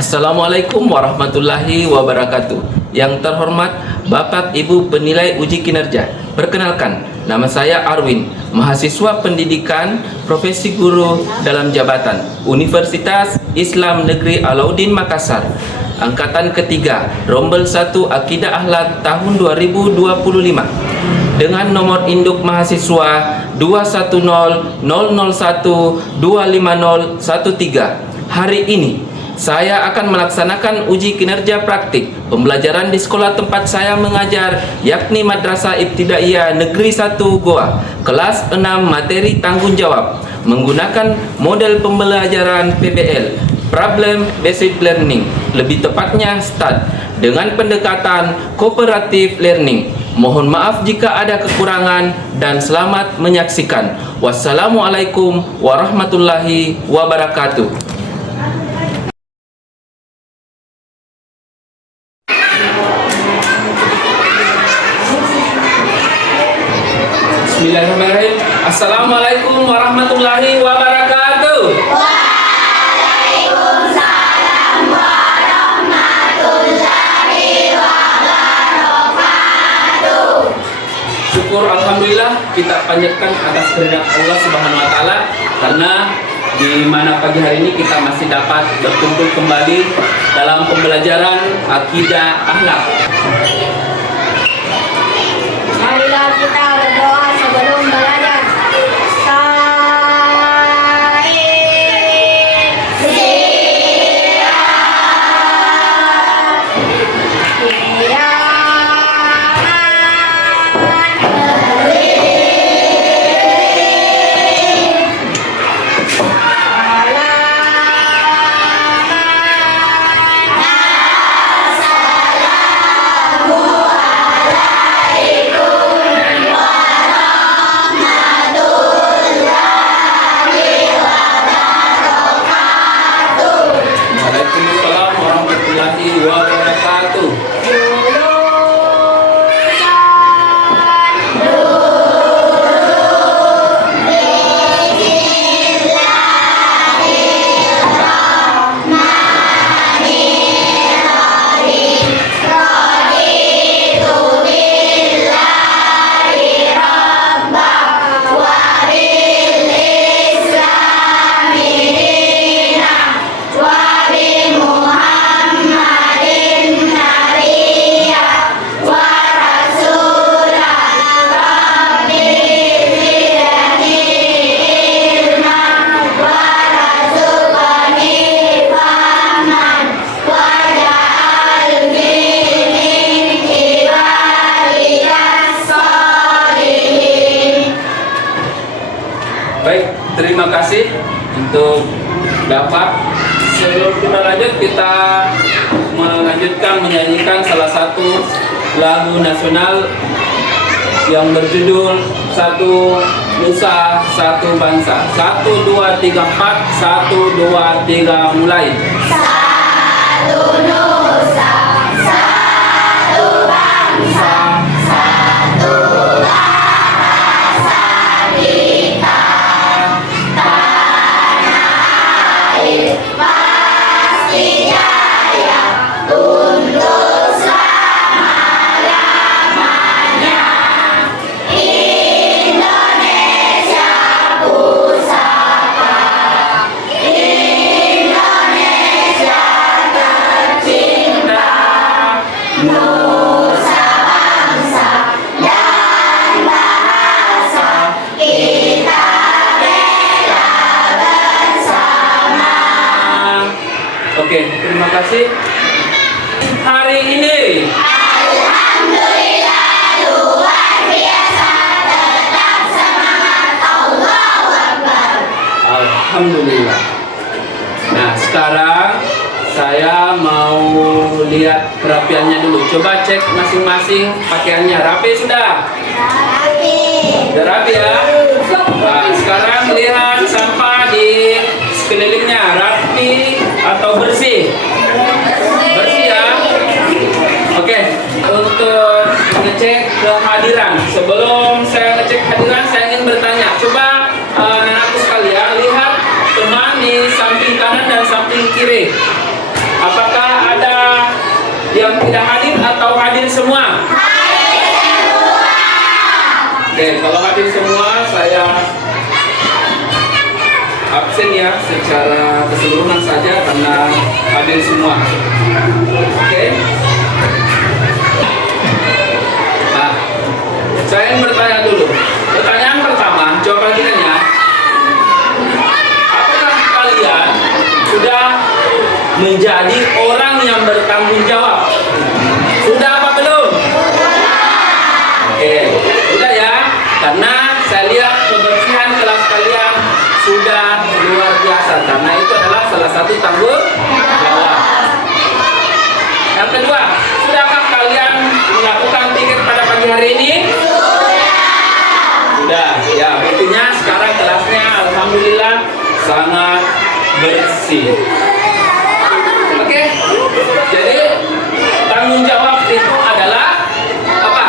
Assalamualaikum warahmatullahi wabarakatuh. Yang terhormat Bapak Ibu penilai uji kinerja, perkenalkan, nama saya Arwin, mahasiswa pendidikan profesi guru dalam jabatan Universitas Islam Negeri Alauddin Makassar, angkatan ketiga, rombel 1 Akidah Akhlak tahun 2025, dengan nomor induk mahasiswa 21000125013. Hari ini saya akan melaksanakan uji kinerja praktik pembelajaran di sekolah tempat saya mengajar, yakni Madrasah Ibtidaiyah Negeri 1 Goa, kelas 6 materi tanggung jawab, menggunakan model pembelajaran PBL, Problem Based Learning, lebih tepatnya START, dengan pendekatan Cooperative Learning. Mohon maaf jika ada kekurangan dan selamat menyaksikan. Wassalamualaikum warahmatullahi wabarakatuh. Bismillahirrahmanirrahim. Assalamualaikum warahmatullahi wabarakatuh. Waalaikumsalam warahmatullahi wabarakatuh. Syukur alhamdulillah kita panjatkan atas kehendak Allah Subhanahu wa taala, karena di mana pagi hari ini kita masih dapat berkumpul kembali dalam pembelajaran akidah akhlak. Marilah kita berdoa sebelum belajar. Waalaikumsalam warahmatullahi wabarakatuh. Baik, terima kasih untuk Bapak. Sebelum kita lanjut, kita melanjutkan menyanyikan salah satu lagu nasional yang berjudul Satu Nusa Satu Bangsa. 1, 2, 3, 4, 1, 2, 3, mulai. Satu nusa, satu bangsa, satu bahasa kita. Tanah air pasti jaya untuk selama-lamanya. Indonesia pusaka, Indonesia tercinta, nusa bangsa dan bahasa kita bela bersama. Oke, terima kasih. Hari ini Alhamdulillah luar biasa, tetap semangat, Allahu Akbar. alhamdulillah. Nah, sekarang saya mau lihat kerapiannya dulu. Coba cek masing-masing pakaiannya. Rapi sudah? Rapi. Sudah rapi ya? Nah, sekarang lihat sampah di sekelilingnya. Rapi atau bersih? Bersih ya? Oke, untuk ngecek kehadiran. Sebelum saya ngecek kehadiran, saya ingin bertanya. Coba anakku sekalian lihat teman di samping kanan dan samping kiri. Apa Oke, kalau hadir semua saya absen ya secara keseluruhan saja karena hadir semua. Oke. Nah, saya ingin bertanya dulu. Pertanyaan pertama, coba kita ya. Apakah kalian sudah menjadi orang yang bertanggung jawab? Sudah apa belum? Oke, sudah ya. Karena saya lihat kebersihan kelas kalian sudah luar biasa. Karena itu adalah salah satu tanggung jawab. Yang kedua, sudahkah kalian melakukan tiket pada pagi hari ini? Sudah. Ya, buktinya sekarang kelasnya alhamdulillah sangat bersih. Oke. Jadi tanggung jawab itu adalah apa?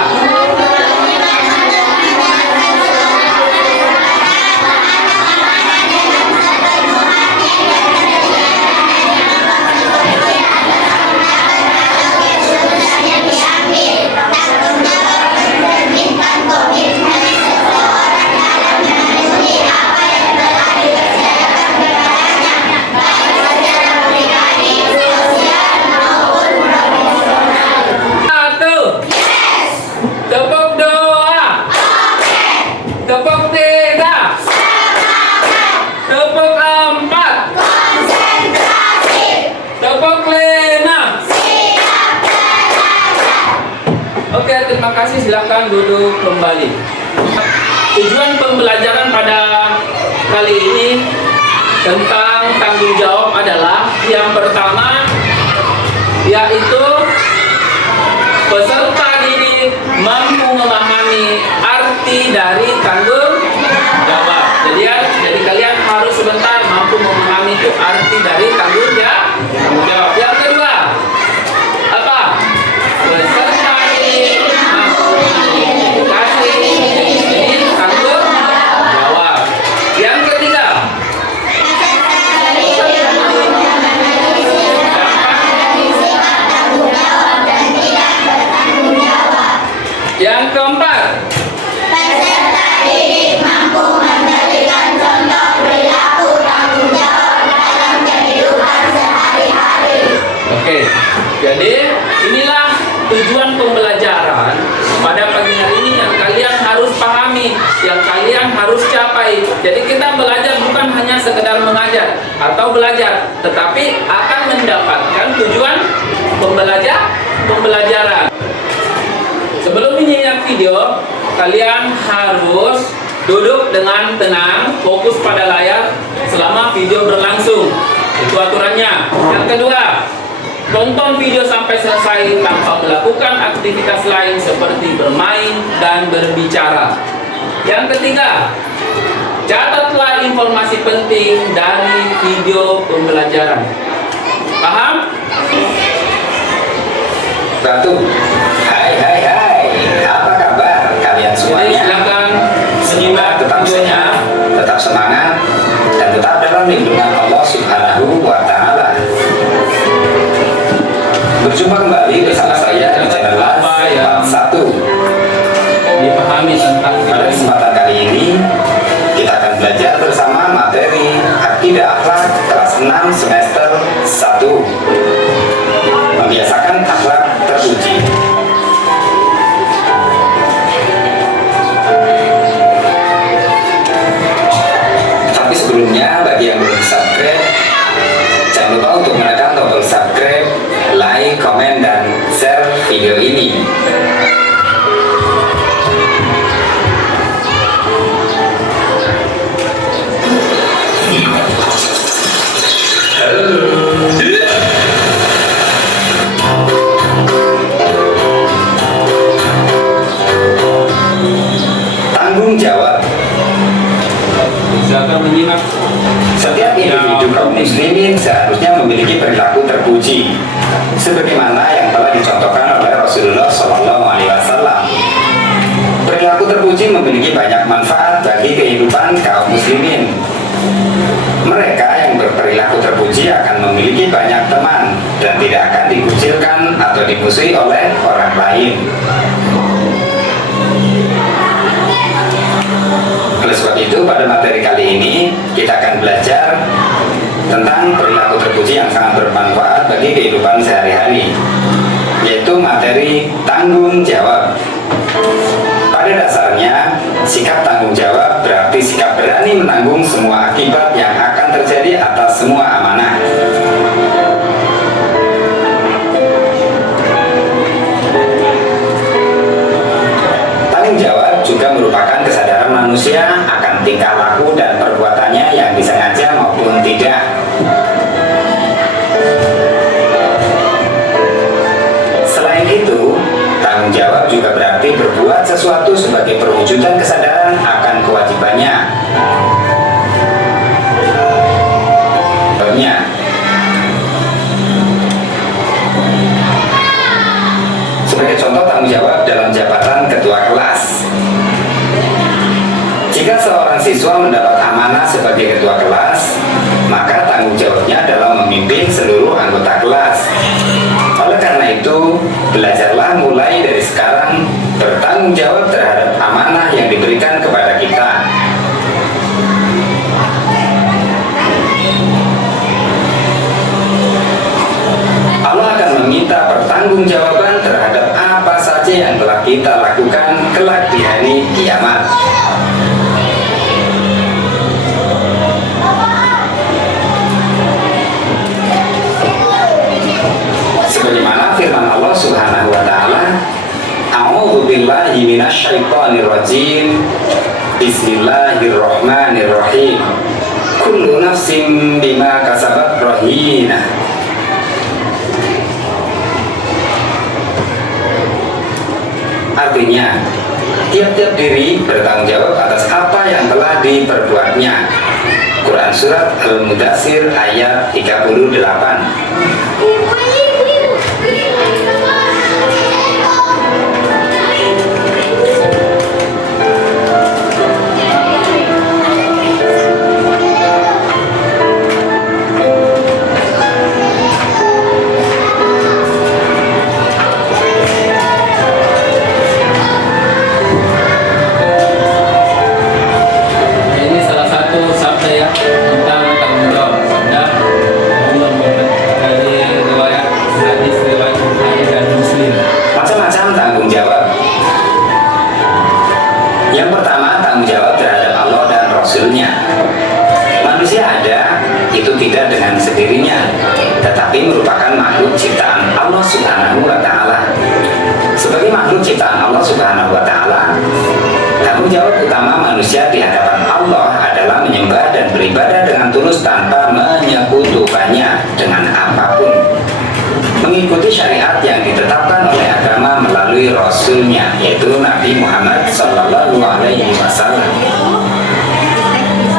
Tepuk doa. Tepuk tiga. Tepuk empat. Tepuk lima. Oke, terima kasih. Silakan duduk kembali. Tujuan pembelajaran pada kali ini tentang tanggung jawab adalah yang pertama, yaitu peserta didik mampu memahami arti dari tanggung jawab. Jadi kalian harus sebentar mampu memahami itu arti dari tanggung jawab. Yang kedua, apa? Peserta didik mampu mengidentifikasi jenis tanggung jawab. Yang ketiga, yang keempat, Peserta didik mampu memberikan contoh perilaku tanggung jawab dalam kehidupan sehari-hari. oke. Jadi inilah tujuan pembelajaran pada pagi hari ini yang kalian harus pahami, yang kalian harus capai. Jadi kita belajar bukan hanya sekedar mengajar atau belajar, tetapi akan mendapatkan tujuan pembelajaran. Sebelum menyimak video, kalian harus duduk dengan tenang, fokus pada layar selama video berlangsung. Itu aturannya. Yang kedua, tonton video sampai selesai tanpa melakukan aktivitas lain seperti bermain dan berbicara. Yang ketiga, catatlah informasi penting dari video pembelajaran. Paham? Batu, hai, apa kabar kalian Jadi semuanya? silakan menyimak Tetap videonya. sehat, tetap semangat, dan tetap dalam lindungan Allah Subhanahu wa Ta'ala. Berjumpa kembali bersama saya di channel Bab 1. Dipahami tentang Pada kesempatan kali ini, kita akan belajar bersama materi Akidah Akhlak kelas 6 semester 1. Membiasakan akhlak terpuji. Tapi sebelumnya, bagi yang belum subscribe, jangan lupa untuk menekan tombol subscribe, like, komen, dan share video ini. Tanggung jawab. silakan menyimak. Setiap individu kaum muslimin seharusnya memiliki perilaku terpuji, sebagaimana yang telah dicontohkan oleh Rasulullah SAW. Perilaku terpuji memiliki banyak manfaat bagi kehidupan kaum muslimin. Mereka yang berperilaku terpuji akan memiliki banyak teman dan tidak akan dikucilkan atau dimusuhi oleh orang lain. hari, yaitu materi tanggung jawab. Pada dasarnya, sikap tanggung jawab berarti sikap berani menanggung semua akibat yang akan terjadi atas semua amanah. Tanggung jawab juga merupakan kesadaran manusia akan tingkah laku dan perbuatannya yang disengaja maupun tidak. Selain itu, tanggung jawab juga berarti berbuat sesuatu sebagai perwujudan kesadaran akan kewajibannya. Sebagai contoh tanggung jawab dalam jabatan ketua kelas. Jika seorang siswa mendapat amanah sebagai ketua kelas, maka tanggung jawabnya adalah memimpin seluruh anggota kelas. Oleh karena itu, belajarlah mulai dari sekarang bertanggung jawab terhadap amanah yang diberikan kepada kita. Allah akan meminta pertanggungjawaban terhadap apa saja yang telah kita lakukan kelak di hari kiamat. Sebagaimana firman Allah Subhanahu wa taala, A'udzu billahi minasyaitonir rajim. Bismillahirrahmanirrahim. Kullu nafsin bima kasabat rahinah. Artinya, tiap-tiap diri bertanggung jawab atas apa yang telah diperbuatnya. Quran Surat Al-Mudaththir ayat 38. Manusia ada itu tidak dengan sendirinya, tetapi merupakan makhluk ciptaan Allah Subhanahu wa taala. Sebagai makhluk ciptaan Allah Subhanahu wa taala, tanggung jawab utama manusia di hadapan Allah adalah menyembah dan beribadah dengan tulus tanpa menyekutukannya dengan apapun. Mengikuti syariat yang ditetapkan oleh agama melalui Rasulnya, yaitu Nabi Muhammad Sallallahu Alaihi Wasallam.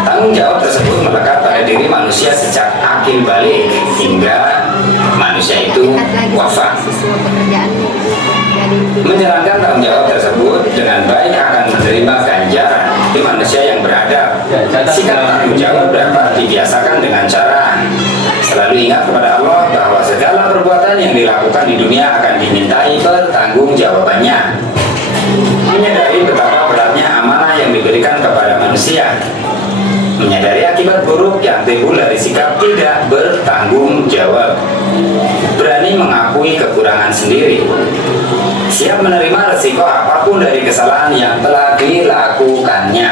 Tanggung jawab tersebut melekat pada diri manusia sejak akil balik hingga manusia itu wafat. Menjalankan tanggung jawab tersebut dengan baik akan menerima ganjaran. Di manusia yang beradab, sikap tanggung jawab dapat dibiasakan dengan cara selalu ingat kepada Allah bahwa segala perbuatan yang dilakukan di dunia akan dimintai pertanggungjawabannya. Menyadari betapa beratnya amanah yang diberikan kepada manusia. Menyadari akibat buruk yang timbul dari sikap tidak bertanggung jawab. Berani mengakui kekurangan sendiri. Siap menerima resiko apapun dari kesalahan yang telah dilakukannya.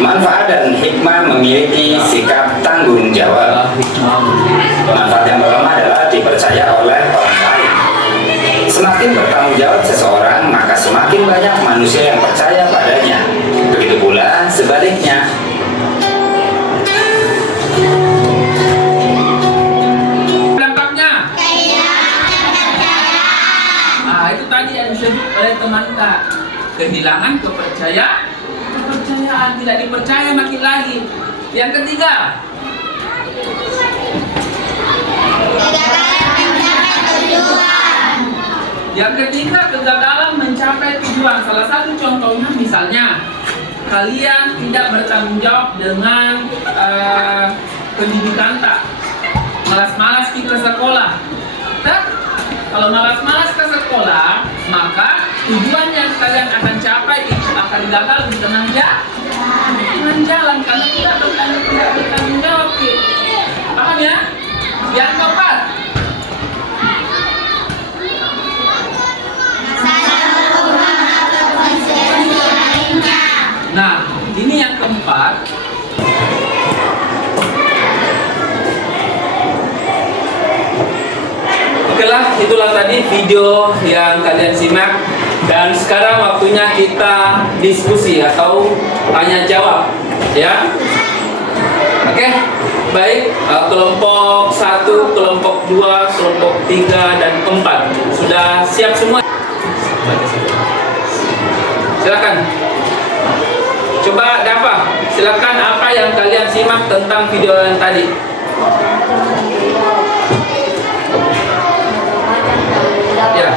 Manfaat dan hikmah memiliki sikap tanggung jawab. Manfaat yang pertama adalah dipercaya oleh orang lain. Semakin bertanggung jawab seseorang, maka semakin banyak manusia yang percaya padanya. Begitu pula sebaliknya. Dampaknya itu tadi yang disebut oleh teman kita, kehilangan kepercayaan, tidak dipercaya makin lagi. Yang ketiga, kegagalan mencapai tujuan. Salah satu contohnya misalnya kalian tidak bertanggung jawab dengan pendidikan tak. Malas-malas kita sekolah. Kalau malas-malas ke sekolah, maka tujuan yang kalian akan capai itu akan gagal di tengah jalan karena kita tidak bertanggung jawab. Paham ya? Yang keempat, nah, ini yang keempat. Okelah, itulah tadi video yang kalian simak. Dan sekarang waktunya kita diskusi atau tanya jawab, ya. Oke, baik. Kelompok 1, kelompok 2, kelompok 3, dan keempat sudah siap semua? Silakan. Coba Dafa, silakan apa yang kalian simak tentang video yang tadi. Ya,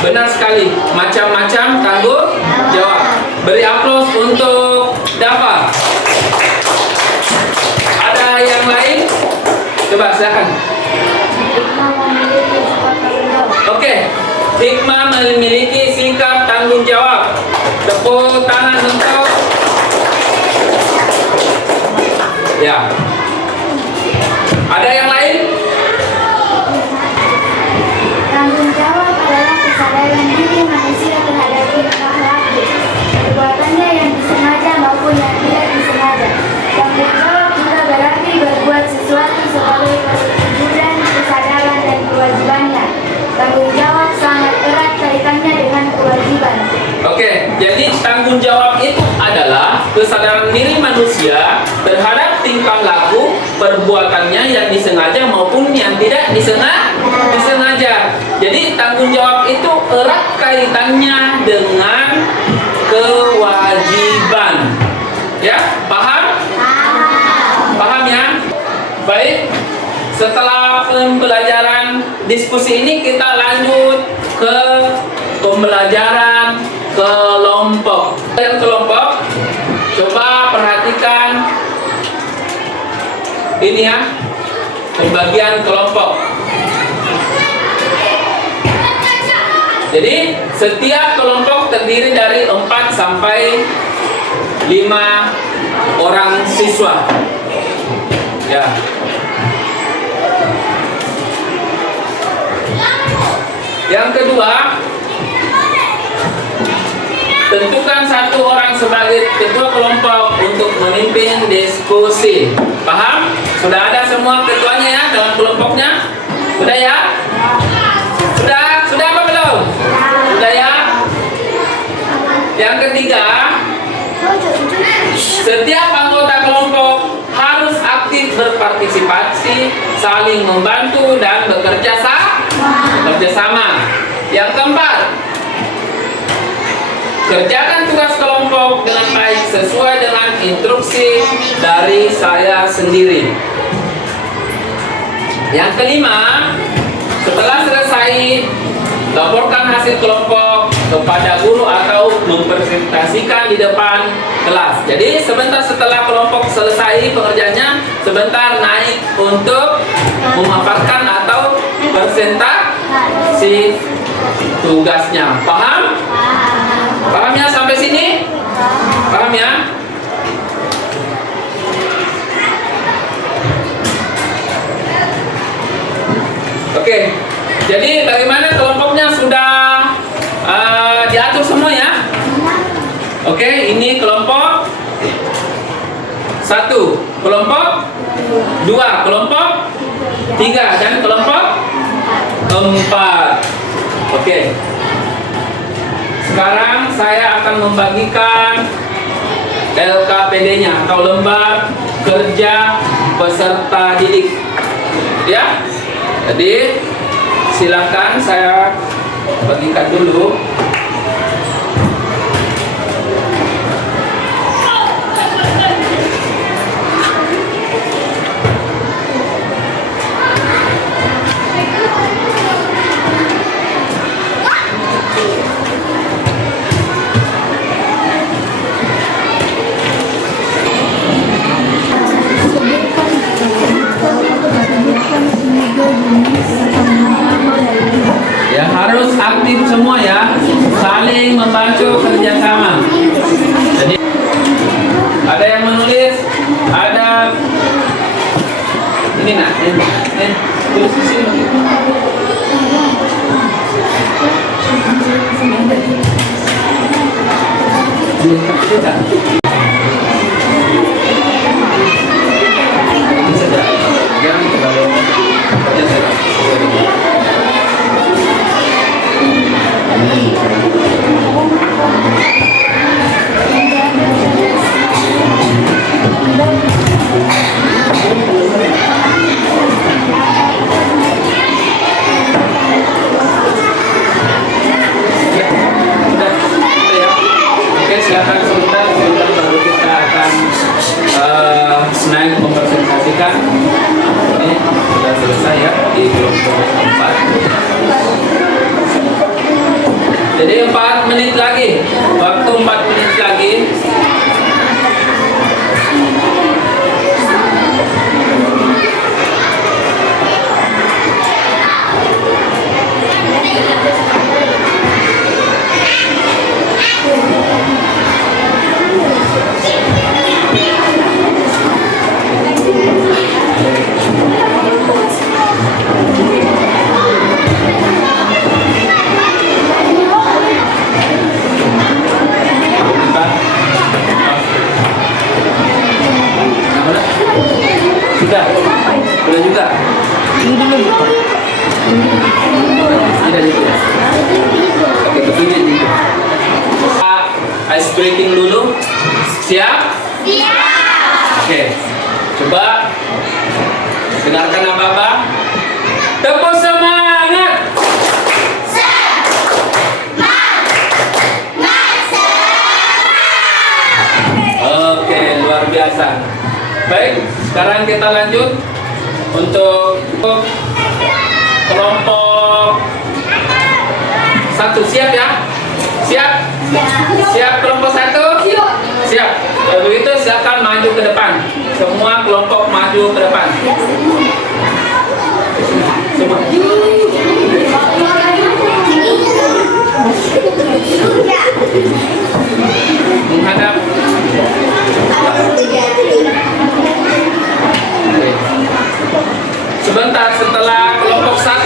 benar sekali. Macam-macam tanggung jawab. Beri aplaus untuk Dafa. Ada yang lain? Coba silakan. Oke, hikmah memiliki sikap tanggung jawab. Tepuk tangan untuk. Ya. Ada yang lain? Tanggung jawab adalah kesadaran diri manusia terhadap tingkah laku, perbuatannya yang disengaja maupun yang tidak disengaja. Tanggung jawab juga berarti berbuat sesuatu sebagai perwujudan kesadaran dan kewajibannya. Tanggung jawab sangat erat kaitannya dengan kewajiban. Oke, jadi tanggung jawab itu adalah kesadaran diri manusia terhadap tingkah laku perbuatannya yang disengaja maupun yang tidak disengaja. Jadi tanggung jawab itu erat kaitannya dengan kewajiban. Ya, paham? Paham ya? Baik. Setelah pembelajaran diskusi ini kita lanjut ke pembelajaran kelompok. Dan kelompok, coba perhatikan ini ya, pembagian kelompok. Jadi setiap kelompok terdiri dari 4 sampai 5 orang siswa. Ya. Yang kedua, tentukan 1 orang sebagai ketua kelompok untuk memimpin diskusi. Paham? Sudah ada semua ketuanya ya dalam kelompoknya? Sudah ya? Sudah apa belum? Sudah ya? Yang ketiga, setiap anggota kelompok harus aktif berpartisipasi, saling membantu dan bekerja sama. Yang keempat, kerjakan tugas kelompok dengan baik sesuai dengan instruksi dari saya sendiri. Yang kelima, setelah selesai, laporkan hasil kelompok kepada guru atau mempresentasikan di depan kelas. Jadi sebentar setelah kelompok selesai pekerjaannya, sebentar naik untuk memaparkan atau presentasi tugasnya. Paham? Paham ya sampai sini? Paham ya? Oke. Jadi bagaimana kelompoknya sudah diatur semua ya? Oke, ini kelompok 1, kelompok 2, kelompok 3, dan kelompok 4. Oke. Sekarang saya akan membagikan LKPD-nya atau lembar kerja peserta didik. Ya. Jadi silakan saya bagikan dulu. Ya, harus aktif semua ya. Saling saling membantu kerjasama. Jadi ada yang menulis, ada ini nak, tulis di sini. Silakan sebentar baru kita akan naik mempresentasikan. Ini sudah selesai ya di kelompok 4. Jadi 4 menit lagi, waktu 4 menit lagi. Sudah juga. Sudah juga. Oke, begini nih. Ice breaking dulu. Siap? Siap. Oke. Coba dengarkan apa-apa. Tepuk semangat. Oke, luar biasa. Baik, sekarang kita lanjut untuk kelompok 1. Siap ya? Siap? Siap kelompok 1? Siap. Kalau begitu silakan maju ke depan. Semua kelompok maju ke depan. Semua. Menghadap. Sebentar setelah kelompok 1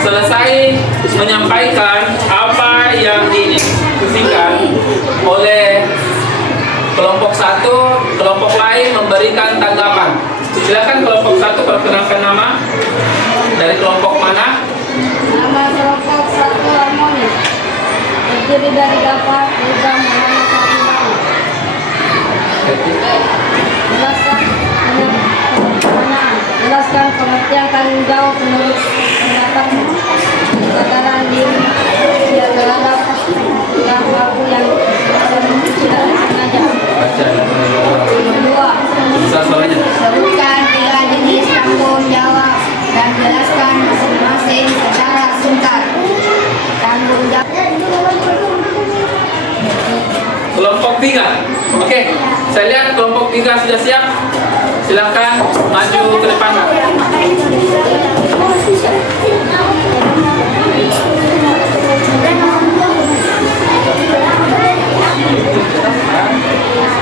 selesai menyampaikan apa yang didiskusikan oleh kelompok 1, kelompok lain memberikan tanggapan. Silakan kelompok 1 perkenalkan nama. Dari kelompok mana? Nama kelompok 1 harmonis. Terdiri dari dapat program jelaskan pengertian tanggung jawab menurut pendapatmu. Kesadaran diri tidak terhadap tingkah laku yang tidak disengaja. Kedua, sebutkan 3 jenis tanggung jawab dan jelaskan masing-masing secara singkat. Tanggung jawab Kelompok 3. Oke, saya lihat kelompok 3 sudah siap. Silakan maju ke depan.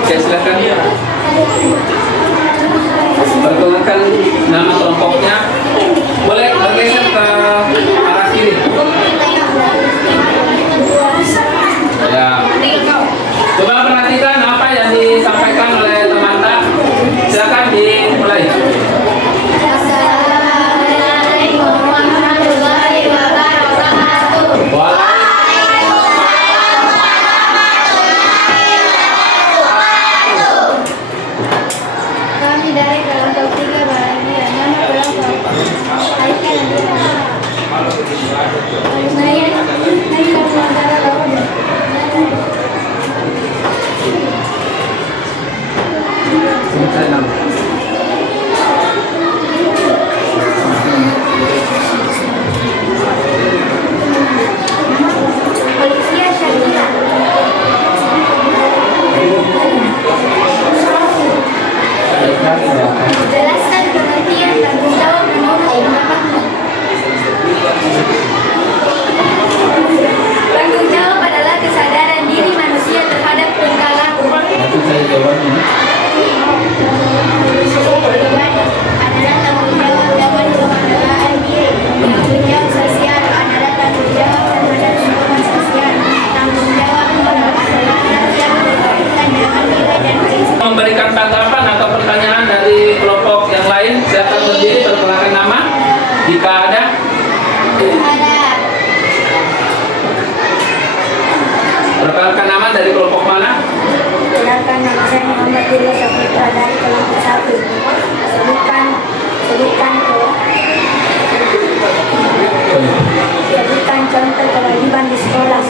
Oke, silakan. Perkenalkan nama kelompoknya. Boleh bergeser ke arah kiri. Ya. Coba perhatikan apa yang disampaikan oleh teman-teman. Silakan dimulai. Assalamualaikum warahmatullahi wabarakatuh. Kami dari kelompok 3 bahagia. Nama kelompok berdiri perkenalkan nama jika ada. Perkenalkan nama dari kelompok mana? Perkenalkan, nama saya Muhammad Dili Saputra dari kelompok 1. Sebutkan contoh kewajiban di sekolah.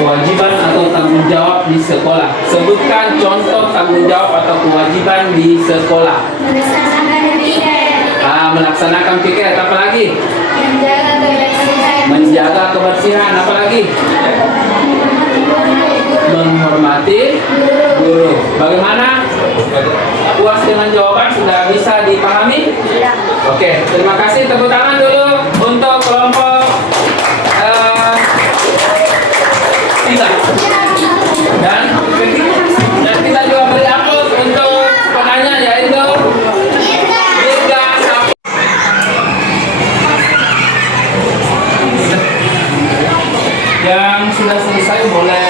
Kewajiban atau tanggung jawab di sekolah. Sebutkan contoh tanggung jawab atau kewajiban di sekolah. Melaksanakan piket. Apa lagi? Menjaga kebersihan. Apa lagi? Menghormati guru. Bagaimana? Puas dengan jawaban? Sudah bisa dipahami? Oke, terima kasih. Tepuk tangan dulu untuk kelompok 3. Dan kita juga beri aplaus untuk penanya, yaitu Dirga Sapi. Yang sudah selesai boleh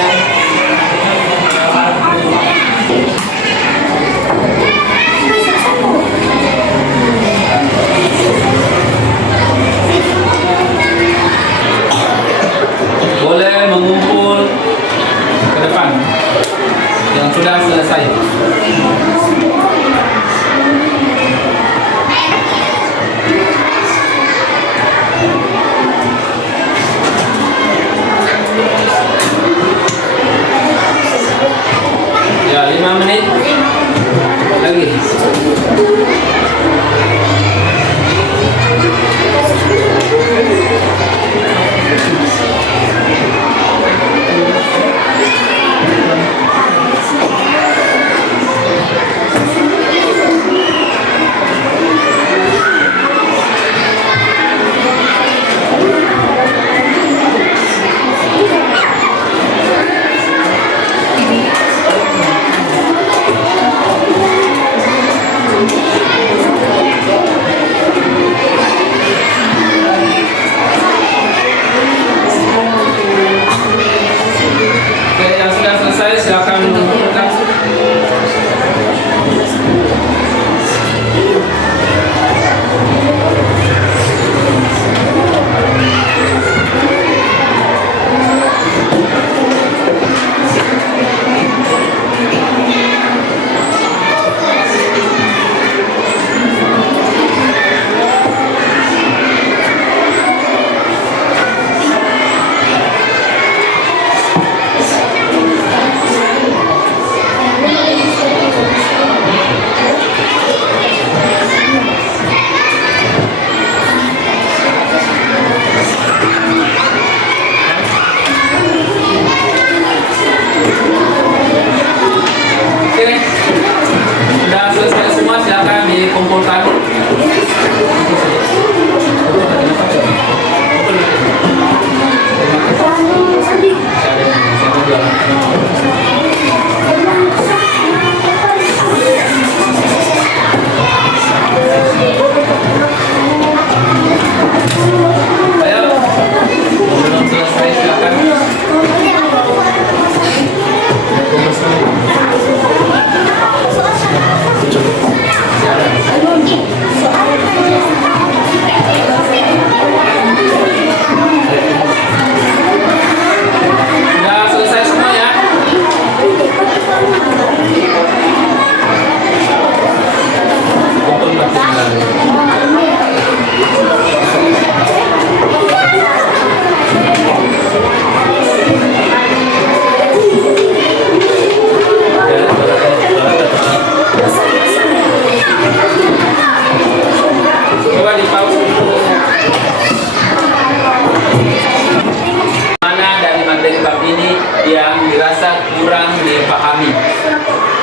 mengumpul ke depan. Yang sudah selesai. Ya, 5 menit lagi.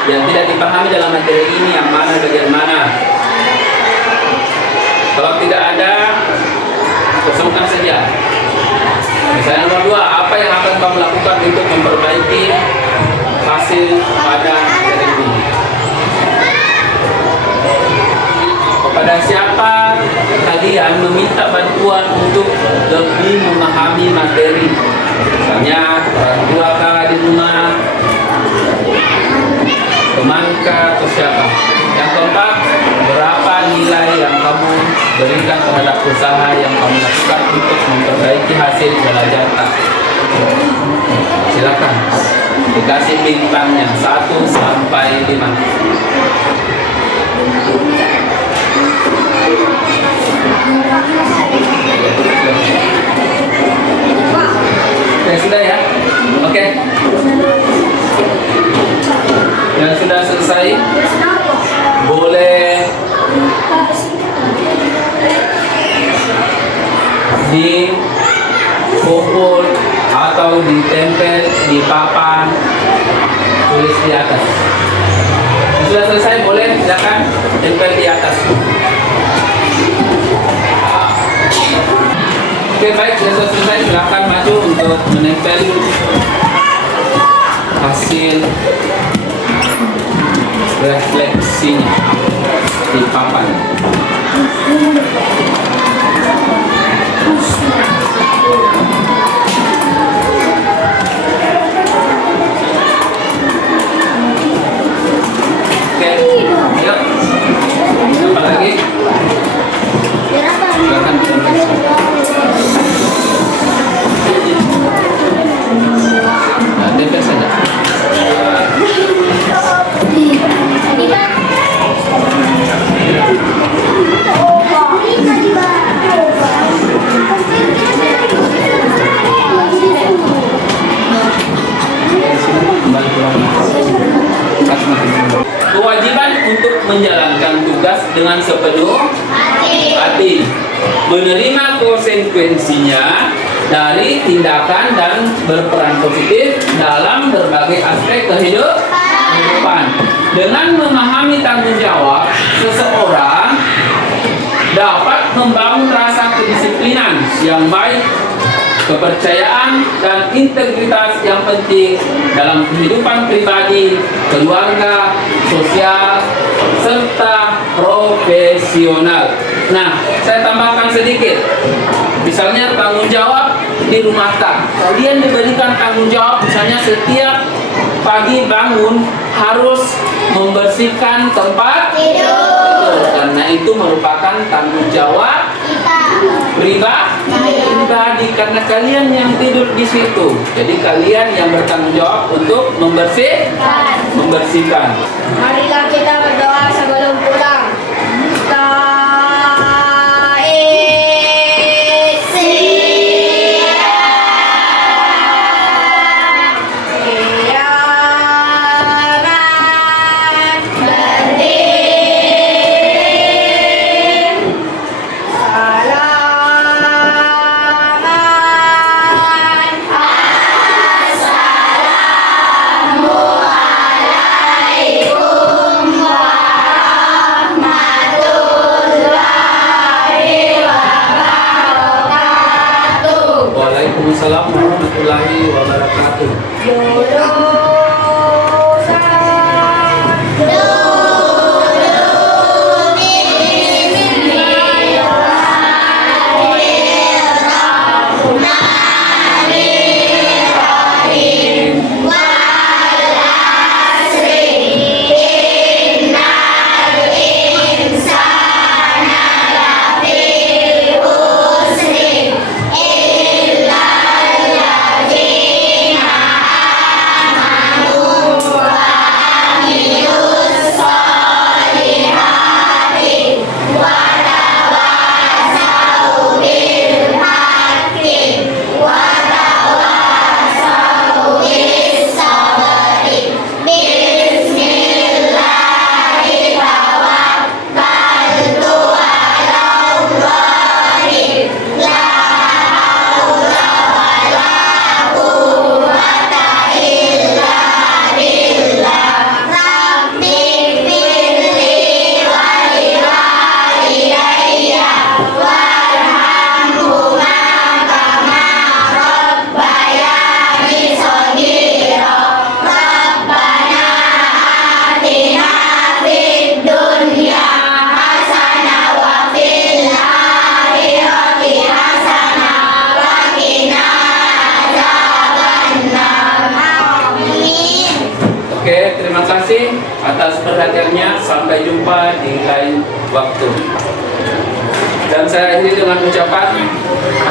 yang tidak dipahami dalam materi ini yang mana bagian mana. Kalau tidak ada, kosongkan saja. Misalnya nomor 2, apa yang akan kamu lakukan untuk memperbaiki hasil pada materi ini? Kepada siapa kalian meminta bantuan untuk lebih memahami materi? Misalnya orang tua kah di rumah, teman kah, atau siapa? Yang usaha yang kamu lakukan untuk memperbaiki hasil belajar tak? Silakan dikasih bintangnya 1 sampai 5. Oke, sudah ya? Oke. Yang sudah selesai boleh dikumpul atau ditempel di papan tulis di atas. Sudah selesai boleh silakan tempel di atas. Oke, baik, sudah selesai, silakan maju untuk menempel hasil refleksinya di papan. Oke, yuk. Apa lagi? Silakan tempel. Nah, tempel saja. Kewajiban untuk menjalankan tugas dengan sepenuh hati, menerima konsekuensinya dari tindakan dan berperan positif dalam berbagai aspek kehidupan. Dengan memahami tanggung jawab, seseorang dapat membangun rasa kedisiplinan yang baik, kepercayaan dan integritas yang penting dalam kehidupan pribadi, keluarga, sosial, serta profesional. Nah, saya tambahkan sedikit. Misalnya tanggung jawab di rumah tangga. Kalian diberikan tanggung jawab, misalnya setiap pagi bangun harus membersihkan tempat tidur. Karena itu merupakan tanggung jawab pribadi, karena kalian yang tidur di situ. Jadi kalian yang bertanggung jawab untuk membersihkan. Marilah kita berdoa sebelum pulang. Waalaikumsalam warahmatullahi wabarakatuh. Oke, terima kasih atas perhatiannya. Sampai jumpa di lain waktu. Dan saya akhiri dengan ucapan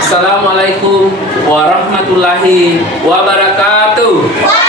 Assalamualaikum warahmatullahi wabarakatuh.